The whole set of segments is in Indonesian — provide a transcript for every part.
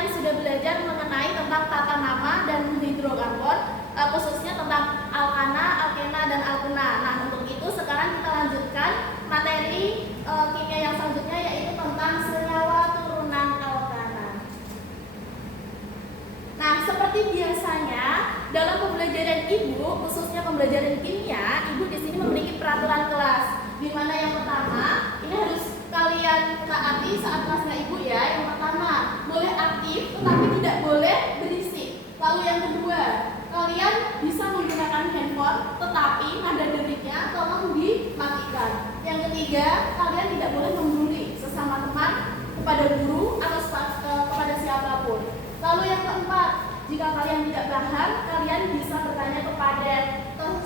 kalian sudah belajar mengenai tentang tata nama dan hidrokarbon, khususnya tentang alkana, alkena, dan alkena. Nah, untuk itu sekarang kita lanjutkan materi kimia yang selanjutnya, yaitu tentang senyawa turunan alkana. Nah, seperti biasanya dalam pembelajaran Ibu, khususnya pembelajaran kimia, Ibu di sini memiliki peraturan kelas, di mana yang pertama ini harus kalian taati saat kelasnya Ibu ya. Yang pertama, boleh aktif tetapi tidak boleh berisik. Lalu yang kedua, kalian bisa menggunakan handphone tetapi nada detiknya tolong dimatikan. Yang ketiga, kalian tidak boleh membuli sesama teman, kepada guru, atau kepada siapapun. Lalu yang keempat, jika kalian tidak paham, kalian bisa bertanya kepada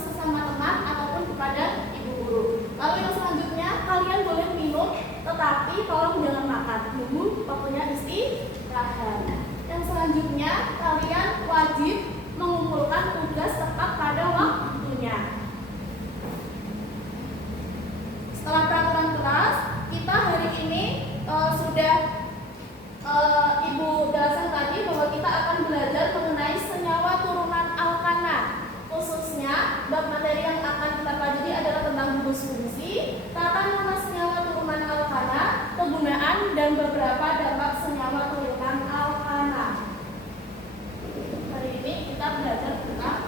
sesama teman ataupun kepada ibu guru. Lalu yang selanjutnya, kalian boleh minum, tetapi tolong jangan makan. Tunggu waktunya istirahat. Yang selanjutnya, kalian wajib mengumpulkan tugas tepat pada waktunya. Setelah peraturan kelas, kita hari ini sudah Ibu jelaskan tadi bahwa kita akan belajar mengenai senyawa turunan alkana. Khususnya, bab materi yang akan kita pelajari adalah tentang gugus fungsi, tata nama senyawa turunan alkana, kegunaan, dan beberapa dampak senyawa turunan alkana. Hari ini kita belajar tentang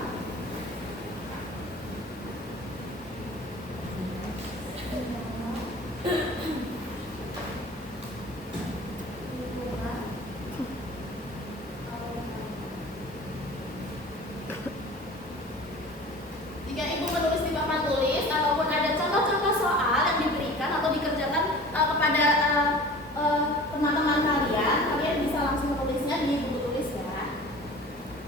jika Ibu menulis di papan tulis ataupun ada contoh-contoh soal yang diberikan atau dikerjakan kepada teman-teman kalian, kalian bisa langsung menulisnya di buku tulis ya.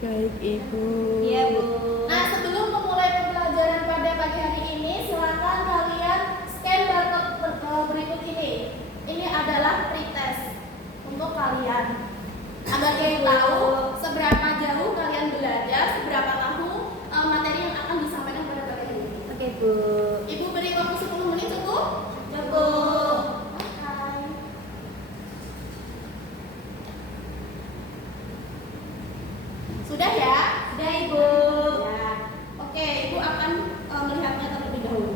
Baik Ibu. Iya Bu. Nah, sebelum memulai pembelajaran pada pagi hari ini, silakan kalian scan barcode berikut ini. Ini adalah pretest untuk kalian agar kalian tahu seberapa jauh kalian belajar, seberapa tahu materi yang akan disampaikan pada pagi hari ini. Oke Bu. Ibu beri waktu 10 menit cukup? Cukup. Sudah ya? Sudah Ibu. Ya. Oke, Ibu akan melihatnya terlebih dahulu.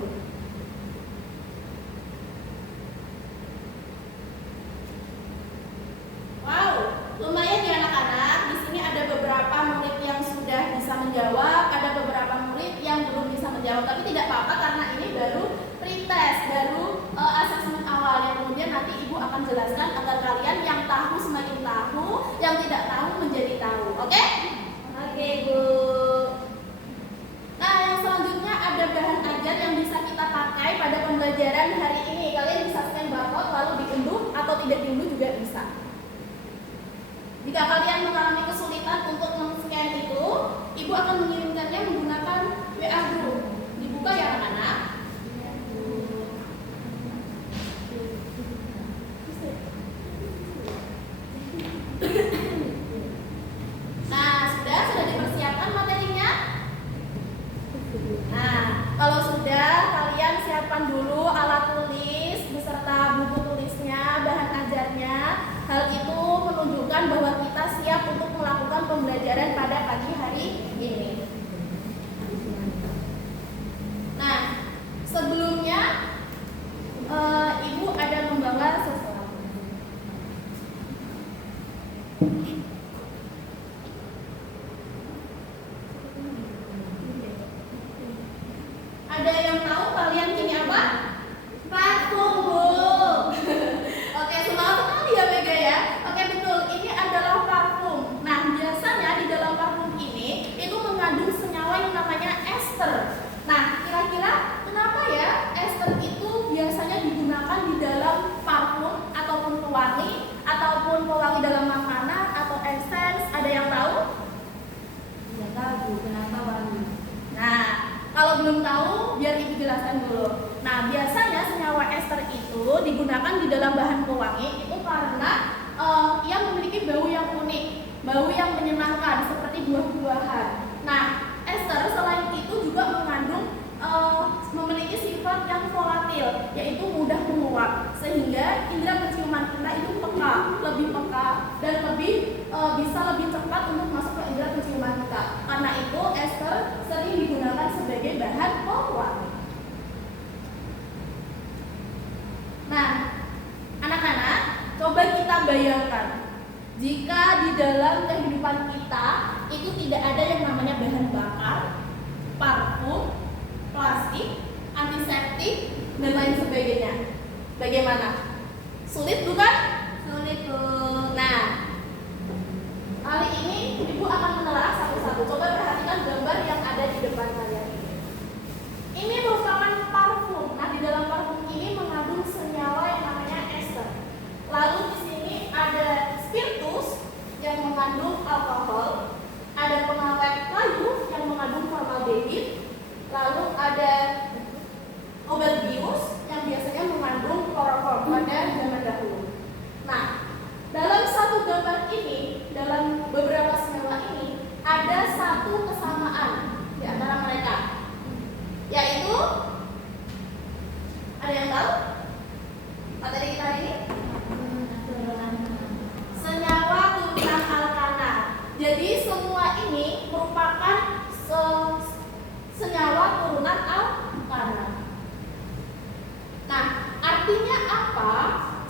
Wow, lumayan ya anak-anak. Di sini ada beberapa murid yang sudah bisa menjawab, ada beberapa murid yang belum bisa menjawab. Tapi tidak apa-apa karena ini baru pretest, baru asesmen awal yang kemudian nanti Ibu akan jelaskan agar kalian yang tahu semakin tahu, yang tidak tahu menjadi tahu. Oke? Oke Bu. Nah, yang selanjutnya ada bahan ajar yang bisa kita pakai pada pembelajaran hari ini. Kalian bisa scan barcode lalu diunduh atau tidak diunduh juga bisa. Jika kalian mengalami kesulitan untuk men-scan itu, Ibu akan mengirimkannya menggunakan WA group. Dibuka ya anak-anak. Nah, sudah dipersiapkan materinya? Nah, kalau sudah, kalian siapkan dulu alat tulis beserta buku tulisnya, bahan ajarnya. Hal itu menunjukkan bahwa kita siap untuk melakukan pembelajaran pada pagi hari ini. Nah, sebelumnya Ibu ada membawa sesuatu. Ada yang tahu kalian ini apa? Parfum Bu. Oke, semangat sekali ya Mega ya. Oke betul, ini adalah parfum. Nah, biasanya di dalam parfum ini itu mengandung senyawa yang namanya ester. Nah, kira-kira kenapa ya ester itu biasanya digunakan di dalam parfum ataupun pewangi ataupun pewangi dalam makanan atau essence? Ada yang tahu? Tidak tahu Bu, kenapa wangi? Nah, kalau belum tahu, biar Ibu jelaskan dulu. Nah, biasanya senyawa ester itu digunakan di dalam bahan pewangi itu karena ia memiliki bau yang unik, bau yang menyenangkan seperti buah-buahan. Nah, ester selain itu juga mengandung memiliki sifat yang volatil, yaitu mudah menguap, sehingga indera penciuman kita itu lebih peka dan lebih bisa lebih cepat untuk masuk ke indera penciuman kita. Karena itu ester sering digunakan sebagai bahan pewangi. Nah, anak-anak, coba kita bayangkan jika di dalam kehidupan kita itu tidak ada yang namanya bahan bakar, parfum, plastik, antiseptik, dan lain sebagainya. Bagaimana? Sulit bukan? Sulit, Bu. Nah, kali ini Ibu akan menelaah satu-satu. Coba perhatikan gambar yang ada di depan kalian ini. Ini merupakan parfum. Nah, di dalam parfum ini mengandung senyawa yang namanya ester. Lalu di sini ada spiritus yang mengandung alkohol, ada pengawet kayu yang mengandung formaldehid, lalu ada obat bius yang biasanya mengandung kloroform pada zaman dahulu. Nah, dalam satu gambar ini, dalam beberapa senyawa ini, ada satu kesamaan di antara mereka, yaitu ada yang tahu materi kita hari ini? Senyawa turunan alkana. Jadi semua ini merupakan senyawa turunan alkana. Nah, artinya apa?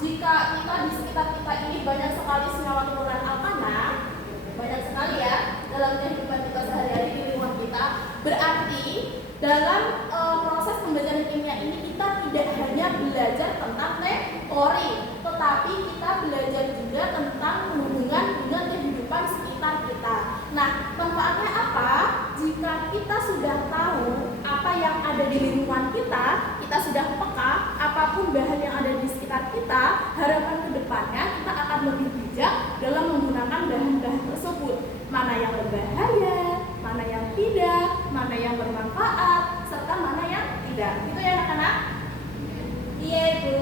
Jika kita di sekitar kita ini banyak sekali senyawa turunan alkana, banyak sekali ya dalam kehidupan kita sehari-hari di lingkungan kita, berarti dalam proses pembelajaran kimia ini kita tidak hanya belajar tentang teori, tetapi kita belajar juga tentang hubungan dengan kehidupan sekitar kita. Nah, manfaatnya apa? Jika kita sudah tahu apa yang ada di lingkungan kita, kita sudah peka apapun bahan yang ada di sekitar kita, harapan kedepannya kita akan lebih bijak dalam menggunakan bahan-bahan tersebut. Mana yang berbahaya, mana yang tidak, mana yang bermanfaat, serta mana yang tidak. Gitu ya anak-anak? Iya, Bu.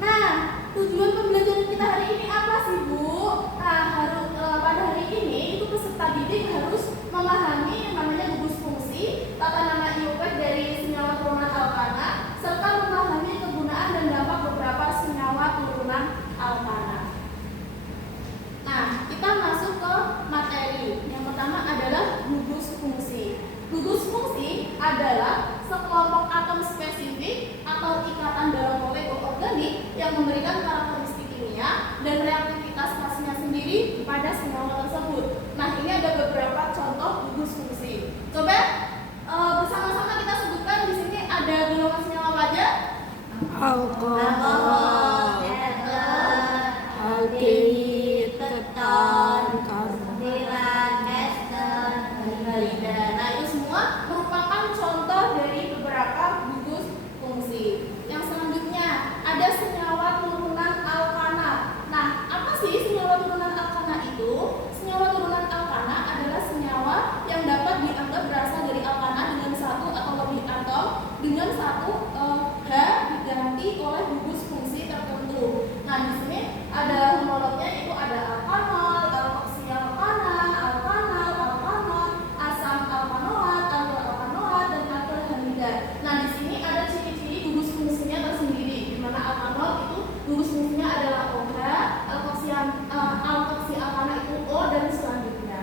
Nah, tujuan pembelajaran kita hari ini apa sih, Bu? Nah, pada hari ini itu peserta didik harus memahami yang namanya gugus fungsi, tata nama IUPAC dari senyawa turunan alkana, serta memahami kegunaan dan dampak beberapa senyawa turunan alkana. Nah, kita masuk ke materi. Yang pertama adalah gugus fungsi. Gugus fungsi adalah sekelompok atom spesifik atau ikatan dalam molekul organik yang memberikan karakteristik kimia dan reaktivitas khasnya sendiri pada senyawa tersebut. Nah, ini ada beberapa contoh gugus fungsi. Coba bersama-sama kita sebutkan. Di sini ada golongan senyawa apa aja? Alkohol, aldehid, keton, karbonat, ester, Halida. Nah, itu semua merupakan contoh dari beberapa gugus fungsi. Yang selanjutnya ada senyawa turunan alkana. Nah, apa sih senyawa turunan alkana itu? Senyawa turunan alkana adalah senyawa yang dapat dianggap berasal dari alkana dengan satu atau lebih atom dengan satu H diganti oleh gugus fungsi tertentu. Nah, di sini ada homolognya, itu ada alkanol, alkoksialkana, alkanal, alkanol, asam alkanoat, alkanoat, dan alkalhalida. Nah, di sini ada ciri-ciri gugus fungsinya tersendiri, di mana alkanol itu gugus fungsinya adalah OH, alkoksialkana itu O, dan selanjutnya.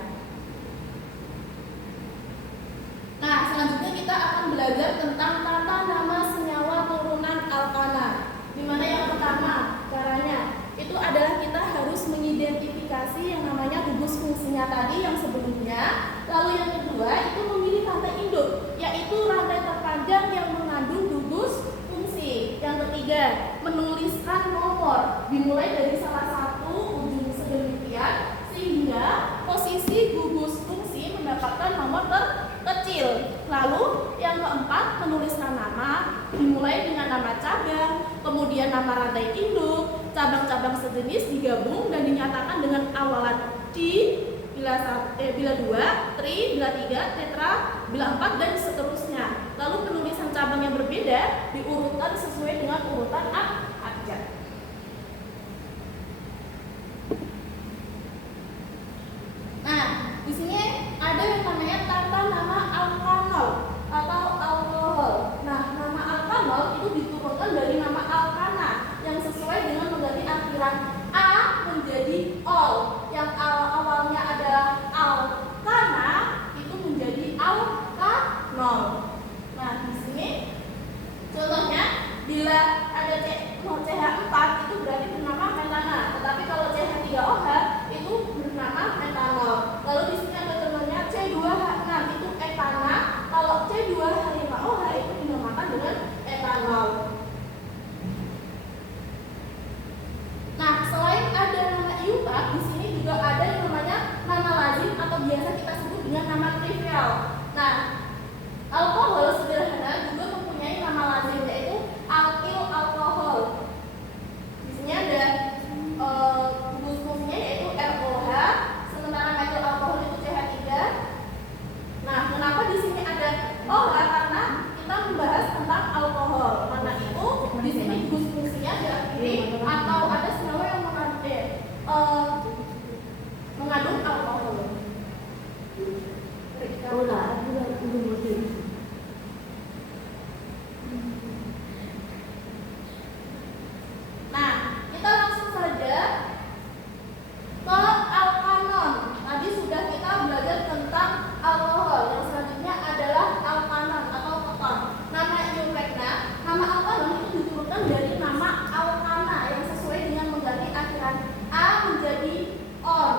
Nah, selanjutnya kita akan belajar tentang tata nama senyawa turunan alkana. Di mana yang pertama caranya itu adalah kita harus mengidentifikasi yang namanya gugus fungsinya tadi yang sebelumnya. Lalu yang kedua itu memilih rantai induk, yaitu rantai terpanjang yang mengandung gugus fungsi. Yang ketiga menuliskan nomor dimulai dari salah satu ujung sedemikian sehingga posisi gugus fungsi mendapatkan nomor terkecil. Lalu yang keempat menuliskan nama dimulai dengan nama cabang, kemudian nama rantai induk, cabang-cabang sejenis digabung dan dinyatakan dengan awalan di bila 2, tri bila 3, tetra bila 4, dan seterusnya. Lalu penulisan cabang yang berbeda diurutkan sesuai dengan urutan abjad. Nah, di sini ada yang namanya tata nama alkanol atau alkohol. Nah, nama alkanol itu diturunkan dari nama alkana yang sesuai dengan mengganti akhiran A menjadi O. mengandung alkohol. Nah, kita langsung saja ke alkanon. Tadi sudah kita belajar tentang alkohol. Yang selanjutnya adalah alkanon atau keton. Nama iumregna, nama alkanon itu diturunkan dari nama alkana yang sesuai dengan mengganti akhiran a menjadi on.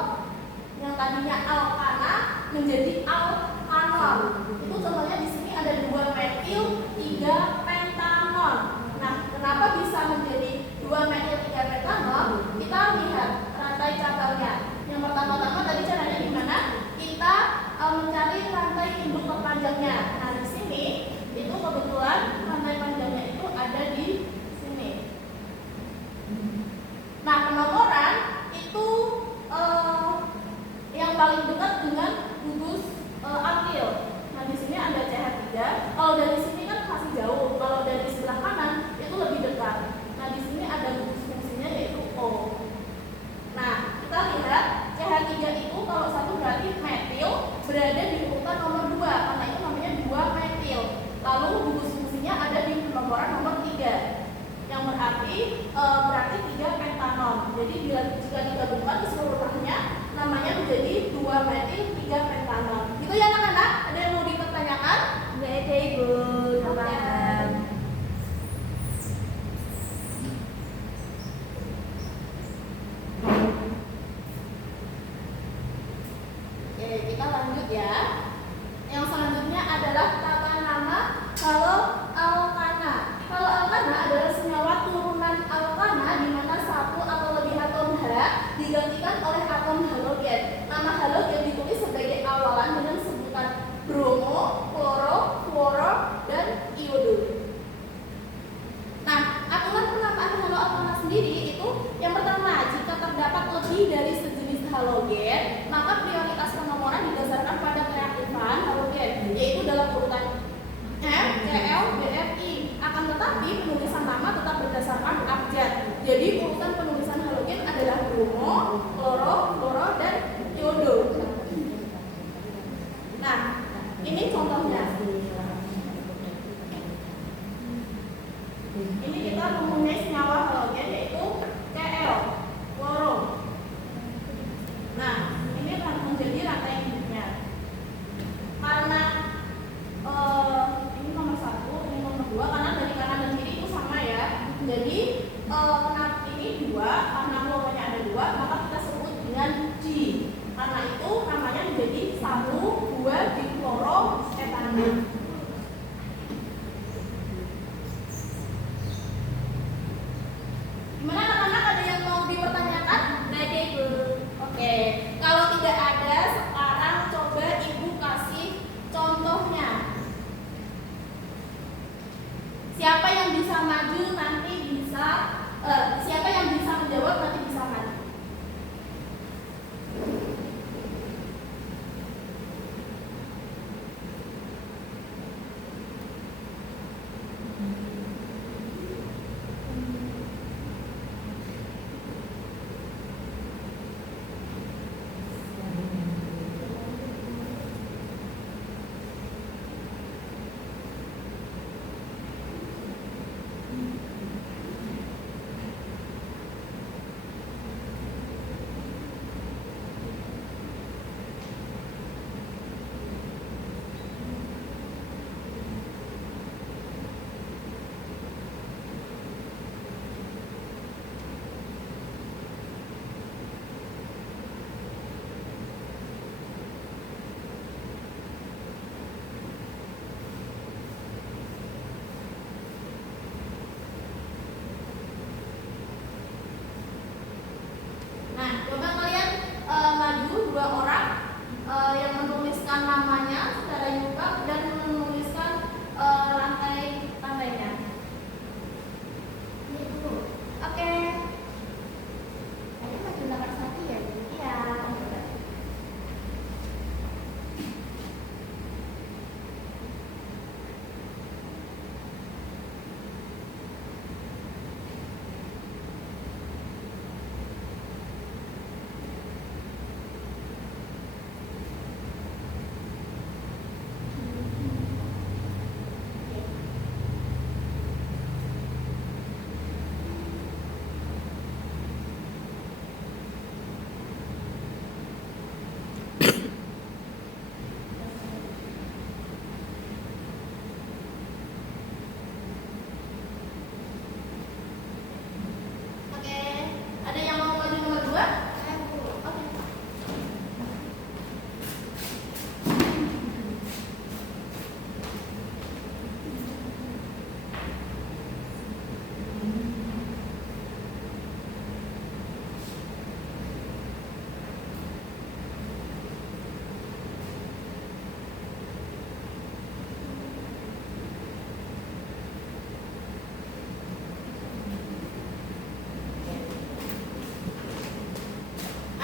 Yang tadinya alkana menjadi alkanon. Itu contohnya di sini ada 2 metil, 3 pentanon. Nah, kenapa bisa menjadi 2 metil 3 pentanon? Kita lihat rantai cabangnya. Yang pertama-tama tadi caranya gimana? Kita mencari rantai induk terpanjangnya. Nah, di sini itu kebetulan rantai panjangnya itu ada di sini. Nah, penomoran itu yang paling dekat dengan gugus akil. Nah, di sini ada CH3. Kalau dari sini kan masih jauh. Kalau dari sebelah kanan itu lebih dekat. Nah, di sini ada gugus fungsinya yaitu O. Nah, kita lihat CH3 itu kalau satu berarti metil berada di urutan nomor 2 karena itu namanya 2 metil. Lalu gugus fungsinya ada di penomoran nomor 3. Yang berarti 3 pentanon. Jadi jika digabungkan keseluruhannya namanya menjadi 2 metil 3 pentanon. Itu ya anak-anak? Ada yang mau dipertanyakan? Baik, Ibu. Paham. Oke, kita lanjut ya. Yang selanjutnya adalah tata nama kalau alkana. Kalau alkana adalah senyawa turunan alkana di mana satu atau lebih atom H digantikan oleh atom halogen. Nama halogen ditulis sebagai awalan dengan sebutan bromo, kloro, fluoro, dan iodo. Nah, aturan penamaan haloalkana sendiri itu yang pertama, jika terdapat lebih dari sejenis halogen, maka prioritas penomoran didasarkan pada kereaktifan halogen, yaitu dalam urutan M, Cl, Bf, I. Akan tetapi penulisan nama tetap berdasarkan abjad. Jadi urutan penulisan halogen adalah bromo, kloro, fluoro, dan iodo. Nah, ini contohnya. Ini kita mempunyai senyawa halogen yaitu Cl, kloro. Nah, ini menjadi rantai induknya. Karena ini nomor 1, ini nomor 2, karena dari kanan dan kiri itu sama ya. Jadi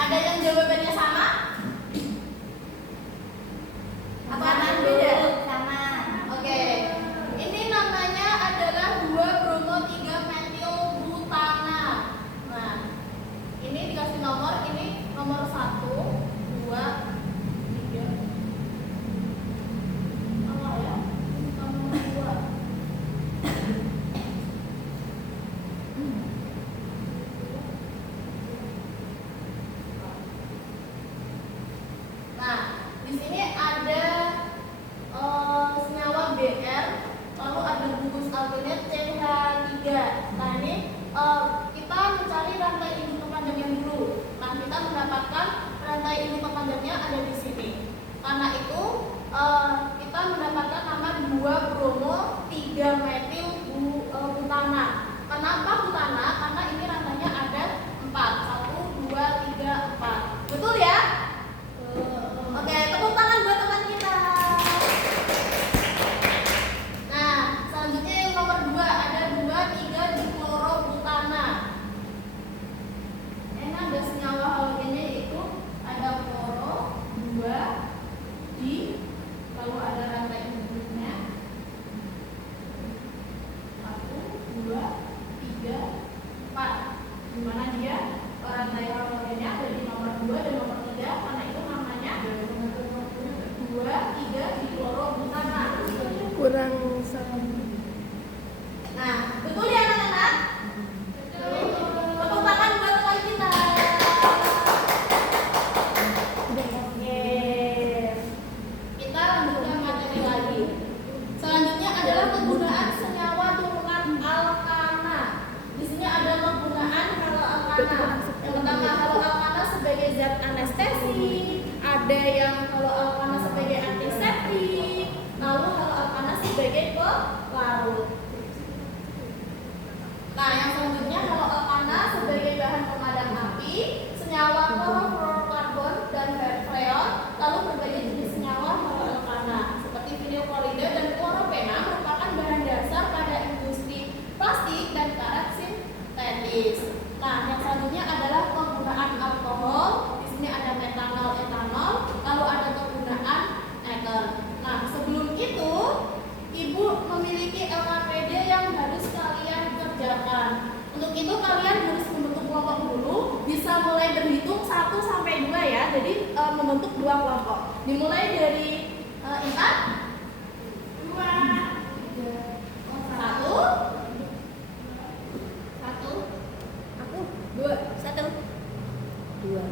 Ada yang jawabannya sama? Apa ada yang beda? Sama. Oke. Ini namanya adalah 2-bromo-3-metilbutana. Nah, ini dikasih nomor, ini nomor 1, 2, 3. Salah ya? Bukan nomor 2. Nah, di sini ada senyawa Br, lalu ada gugus alkenet CH3. Nah, ini kita mencari rantai induk terpanjangnya dulu. Nah, kita mendapatkan rantai induk terpanjangnya ada di sini. Karena itu kita mendapatkan nama 2-bromo-3-metil-butana. Kenapa butana? Karena ini rantainya ada 4. 1, 2, 3, 4. Betul ya? Oke, tepuk tangan buat teman kita. Nah, selanjutnya yang nomor 2 ada 2,3-diklorobutana. Ini ada senyawa halogennya yaitu ada kloro, 2, di, lalu ada rantai induknya 1, 2, 3, 4. Dimana dia rantai halogennya ada di nomor 2 dan nomor 3, karena itu namanya 2,3-diklorobutana. Kurang sama. Nah, betul ya anak-anak? Tepuk tangan buat teman kita. Oke. Kita lanjutkan materi lagi. Selanjutnya adalah penggunaan senyawa turunan alkana. Di sini ada penggunaan haloalkana. Yang pertama haloalkana sebagai zat anestesi, ada yang haloalkana sebagai antiseptik, lalu haloalkana sebagai pelarut. Nah, yang selanjutnya haloalkana sebagai bahan pemadam api, senyawa klorofluorokarbon dan freon, lalu berbagai jenis senyawa haloalkana seperti vinilklorida dan kloropena merupakan bahan dasar pada industri plastik dan karet sintetis. Nah, yang selanjutnya adalah penggunaan alkohol. Di sini ada metanol, etanol, lalu ada penggunaan eten. Nah, sebelum itu Ibu memiliki LKPD yang harus kalian kerjakan. Untuk itu kalian harus membentuk kelompok dulu. Bisa mulai berhitung 1 sampai 2 ya. Jadi membentuk 2 kelompok. Dimulai dari Intan. 2, 1, 2, 1, 2.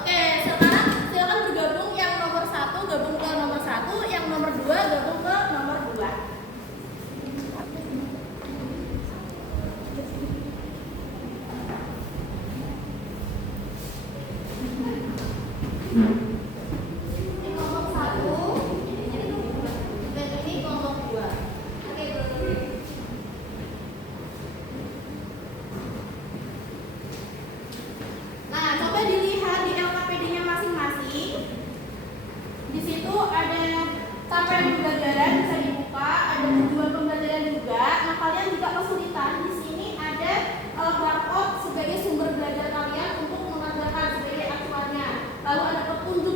Oke, sekarang silakan bergabung. Yang nomor 1 gabung ke nomor 1, yang nomor 2 gabung ke nomor 2. Ini kelompok 1, dan ini kelompok 2. Oke, nah, coba dilihat di LKPD-nya masing-masing. Di situ ada capaian pembelajaran bisa dibuka, ada tujuan pembelajaran juga. Nah, kalian jika kesulitan di sini ada barcode sebagai sumber belajar kalian untuk mengerjakan sebagai acuannya. Lalu ada petunjuk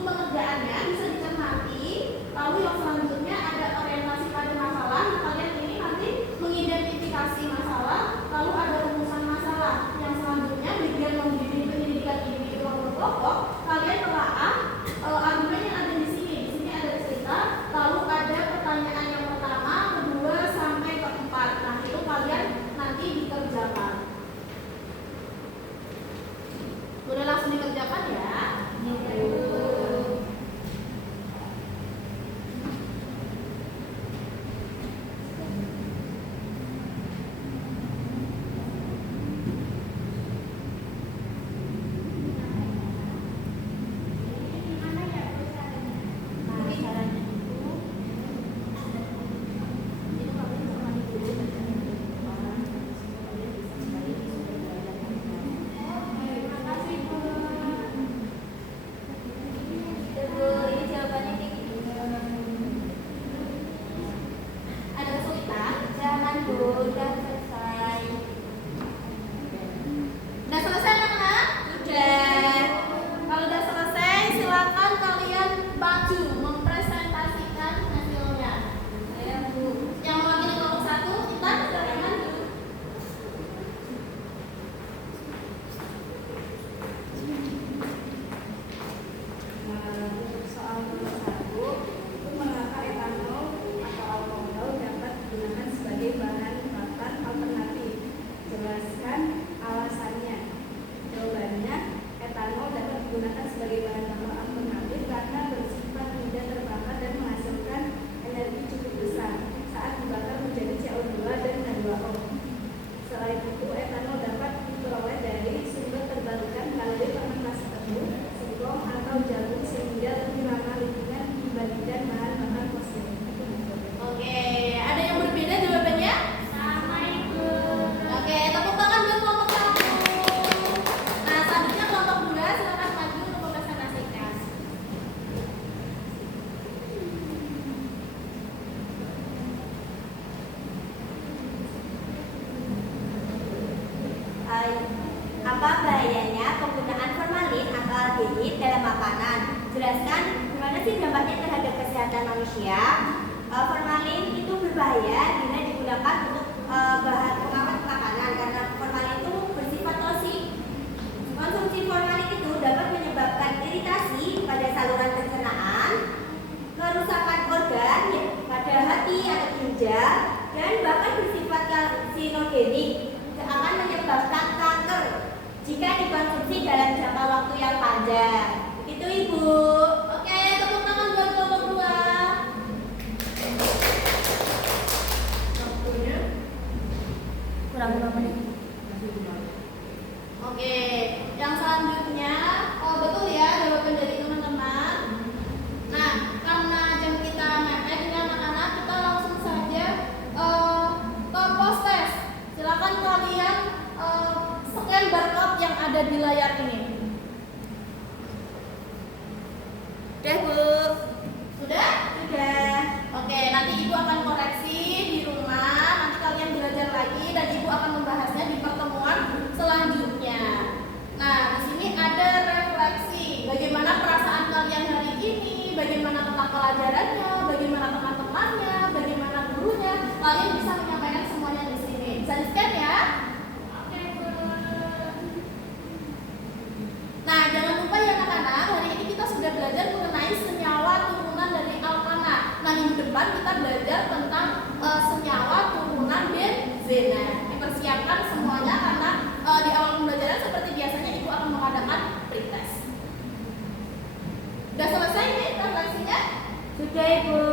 digunakan sebagai bahan bakar alternatif karena bersifat mudah terbakar dan menghasilkan energi cukup besar saat dibakar menjadi CO2 dan H2O. Selain itu, etanol dapat diperoleh dari sumber terbarukan melalui fermentasi tebu, singkong, atau jagung sehingga lebih ramah lingkungan dibandingkan bahan bakar fosil. Oke, ada yang berbeda jawabannya? Sama Ibu. Oke, tepuk tangan buat kelompok 1. Nah, selanjutnya kelompok 2, silakan maju untuk mempresentasikan. Apa bahayanya penggunaan formalin atau aldehid dalam makanan? Jelaskan gimana sih dampaknya terhadap kesehatan manusia. Formalin itu berbahaya bila digunakan untuk bahan pengawet makanan karena formalin itu bersifat toksik. Konsumsi formalin itu dapat menyebabkan iritasi pada saluran pencernaan, kerusakan organ pada hati atau ginjal, dan bahkan bersifat karsinogenik, akan menyebabkan kanker jika dikonsumsi dalam jangka waktu yang panjang. Begitu Ibu. Oke, tepuk tangan buat kelompok 2. Waktunya Kurang 5 menit. Oke, yang selanjutnya, oh betul ya jawaban dari teman-teman. Nah, karena jam kita mepet ini anak-anak, kita langsung saja ke post test. Silakan kalian scan barcode yang ada di layar ini. Udah Bu. Sudah? Sudah. Oke, nanti Ibu akan koreksi di rumah. Nanti kalian belajar lagi dan Ibu akan membahasnya di pertemuan selanjutnya. Nah, di sini ada refleksi. Bagaimana perasaan kalian hari ini? Bagaimana tentang pelajarannya? Bagaimana teman-temannya? Bagaimana gurunya? Kalian bisa menyampaikan semuanya di sini. Bisa di-scan ya? Oke Bu. Nah, jangan lupa ya anak-anak, hari ini kita sudah belajar mengenai senyawa turunan dari alkana. Nah, minggu depan kita belajar tentang senyawa turunan benzena. Dipersiapkan semuanya karena di awal pembelajaran seperti biasanya Ibu akan mengadakan pretest. Sudah selesai nih refleksinya? Sudah Ibu.